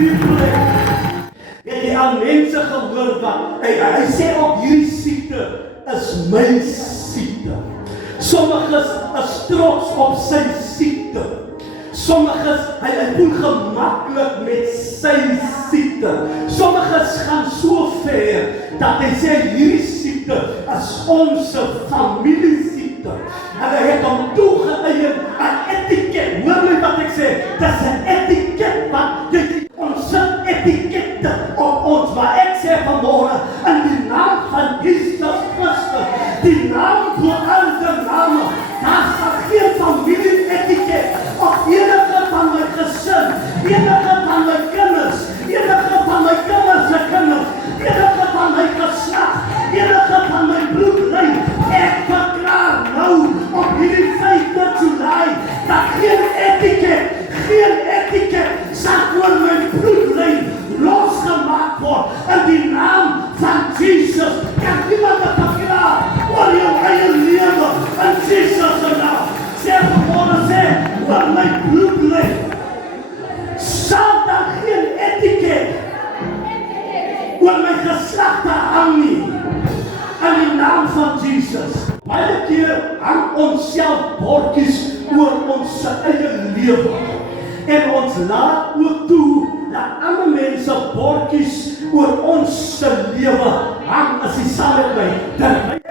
hierdie plek. Het jy al mense gehoor wat, hy sê ook hierdie siekte is my siekte. Sommiges is trots op sy siekte. Sommiges, hy voel gemaklik met sy siekte. Sommiges gaan so ver, dat hy sê, hierdie siekte is ons familiesiekte. En hy het hom toegeëien aan etiket. Hoor my wat ek sê, dis 'n etiket, wat ons sit etikette op ons, maar ek sê vanmorgen, in die naam van Jesus Christus, die naam voor alle name, daar sal geen familie-etiket op enige van my gesin, enige van my kinders, enige van my kinders se kinders, enige van my geslag, enige van my bloedlyn. Ek verklaar nou op hierdie 5de July, dat geen etiket sal oor my bloedlyn losgemaak word, in die naam van Jesus. Kan iemand het verklaar oor jou eie lewe, in Jesus se naam. Sê vanmorgen, sê, oor my bloedlyn sal daar geen etiket oor my geslagte hang nie, in die naam van Jesus. Baie keer hang ons self bordjies oor ons eie lewe, en ons laat ook toe dat ander mense bordjies oor ons lewe hang, as jy saam met my.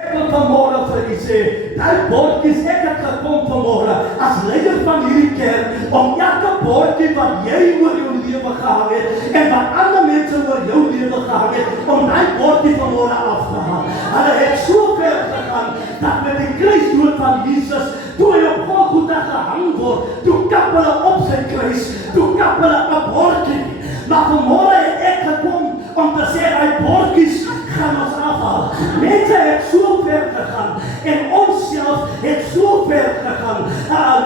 Ek wil vanmorgen vir u sê, die bordjies, ek het gekom vanmorgen as leier van hierdie kerk, om elke bordjie wat jy oor jou lewe gehang het, en wat ander mense oor jou lewe gehang het, om die bordjie vanmorgen af te haal. Hulle het so ver gegaan, dat met die kruisdood van Jesus, toe hy op Golgotha gehang word, toe kap hulle op sy kruis, toe kap hulle 'n bordjie. Maar vanmorgen het ek gekom om te sê, die bordjies gaan ons afhaal. Mense het so ver gegaan, en ons self het so ver gegaan.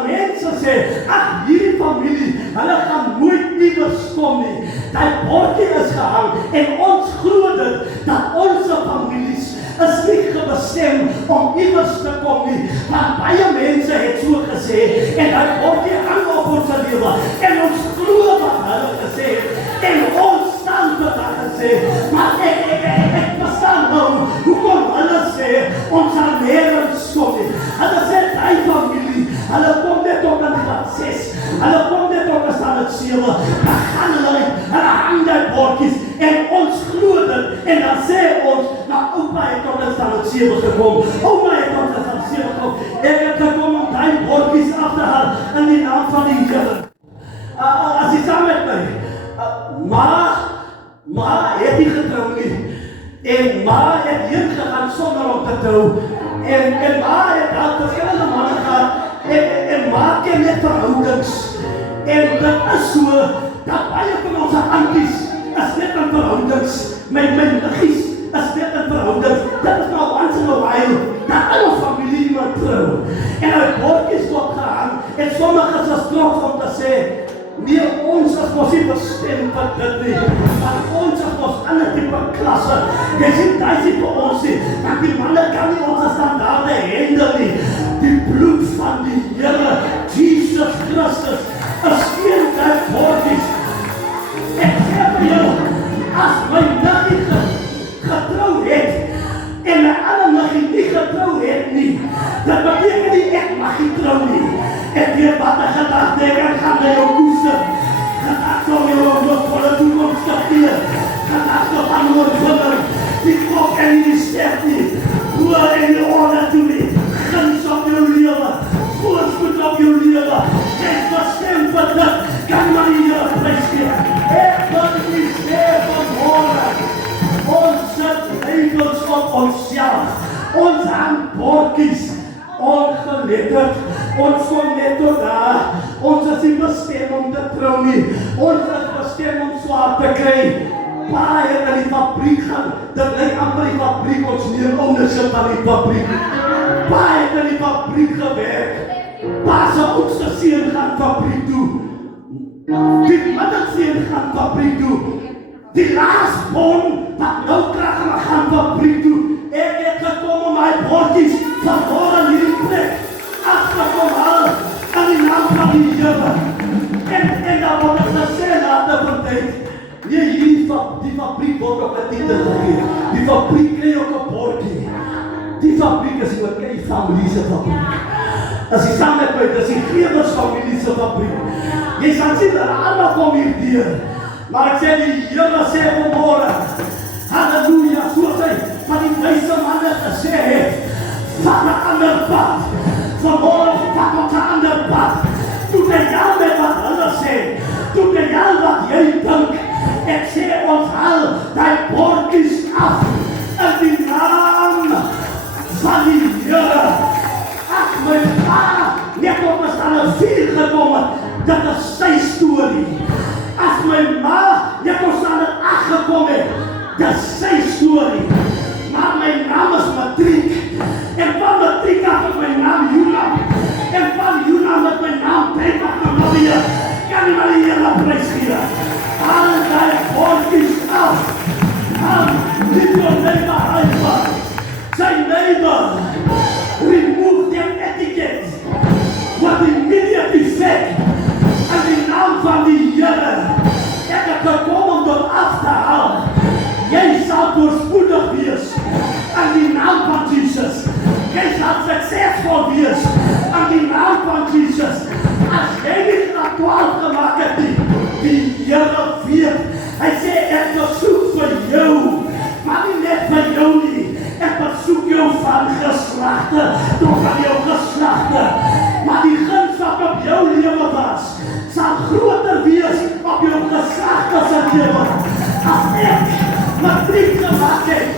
Mense sê, ag, hierdie familie, hulle gaan nooit iewers kom nie. Die bordjie is gehang, en ons glo dit, dat onze families is nie gebestem om iewers te kom nie, want baie mense het so gesê, en die bordjie hang op ons lewe, en ons glo wat hulle gesê het, en ons staan wat hulle gesê, maar ek verstaan nou, hoekom hulle sê, ons sal nergens kom nie. Hulle sê, die familie, hulle kom net op in graad 6, hulle kom net op in graad 7, dan gaan hulle hang die bordjies, en ons glo dit, en dan sê ons, nou opa het op in graad 7 gekom, oma het op in graad 7 gekom, ek het gekom om die bordjies af te haal, in die naam van die Here. As jy saam met my, Ma het nie getrou nie, en Ma het heen gegaan sonder om te trou, en Ma het al verskillende manne gehad, en Ma ken net verhoudings, en dit is so, dat baie van ons aunties is net in verhoudings, my niggies is net in verhoudings, dit is maar once in a while, dat al ons familie iemand trou, en die bordjies word gehang, en sommiges is trots om te sê, nee, ons is mos nie bestem vir dit nie, want ons is mos ander type klasse, jy sien, die sê vir ons nie, want die manne kan nie ons standaarde handel nie, die bloed van die Here, Jesus Christus, is geen die bordjies. Ek sê vir jou, as my niggie getrou het, en my ander niggie nie getrou het nie, dat beteken nie, ek mag nie trou nie. En weet wat die gedachte, ek gaan na jou koester. Gedachte om jou volle toekomst te vier. Gedachte van woord vinder. Die kop en die sterk nie. Hoor en die orde toe nie. Guns op jou lewe. Voorspoed op jou lewe. Ek bestem vir dit. Kan maar nie jou prijs geef. Ek wil nie sê vanmorgen. Ons sit regels op ons self. Ons hang bordjies. Ongeletterd, ons kom net tot daar, ons is nie bestem om te trou nie, ons is bestem om swaar te kry, baie in die fabriek gaan, dit lyk amper die fabriek, ons neem ownership van die fabriek, baie in die fabriek gewerk, pas sy oudste seun gaan fabriek toe, die middelseun gaan fabriek toe, die laasbon, wat nou krag gaan fabriek toe, ek het gekom om my bordjies vanmorgen hierdie plek af te kom haal in die naam van die Here. En dan word het gesê later van tyd, Nee, die fabriek word op 'n titel gegee. Die fabriek kry ook 'n bordjie. Die fabriek is oor kyk familie se fabriek. As jy saam met my, dis die Gewers familie se fabriek. Jy sal sien dat almal kom hier deur. Maar ek sê die Here sê vanmôre, halleluja, soos hy van die wyse manne gesê het, vat 'n ander pad. Vanmôre vat ons 'n ander pad. Doe jy al met wat hulle sê. Doe jy al wat jy dink. Ek sê ons haal die bordjies af in die naam van die Here. Ag my pa, net op ons aan 'n vuur gekom het, dit is sy storie. As my ma net ons aan 'n ag gekom het, dit is sy storie. Maar my naam is Matriek. En van Matriek af het my naam Joram. En van Joram het my naam Bybak na Maria. Kan jy maar die Here prys gee? Al die bordjies af. Dit wil neighbor help. Sy neighbor. Remove the etiquette. What immediate effect. En die naam van die Here. Ek het gekom om dit af te haal. Jy sal voorspoedig wees. In die naam van Jesus. Jy sal suksesvol wees. In die naam van Jesus. As jy dit na 12 gemaak het, die Here weet. Hy sê ek besoek vir jou. Maar nie net vir jou nie. Ek besoek jou van geslagte tot aan jou geslagte. Maar die guns wat op jou lewe was, sal groter wees op jou geslagte se lewe. As ek Matriek gemaak het,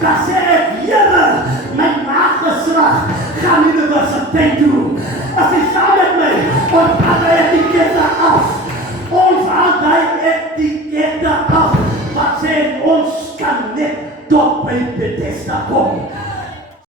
dan sê ek, Here, my nageslag gaan universiteit toe. As jy saam met my, ons haal die etikette af. Ons haal die etikette af. Wat sê ons kan net tot by Bethesda kom.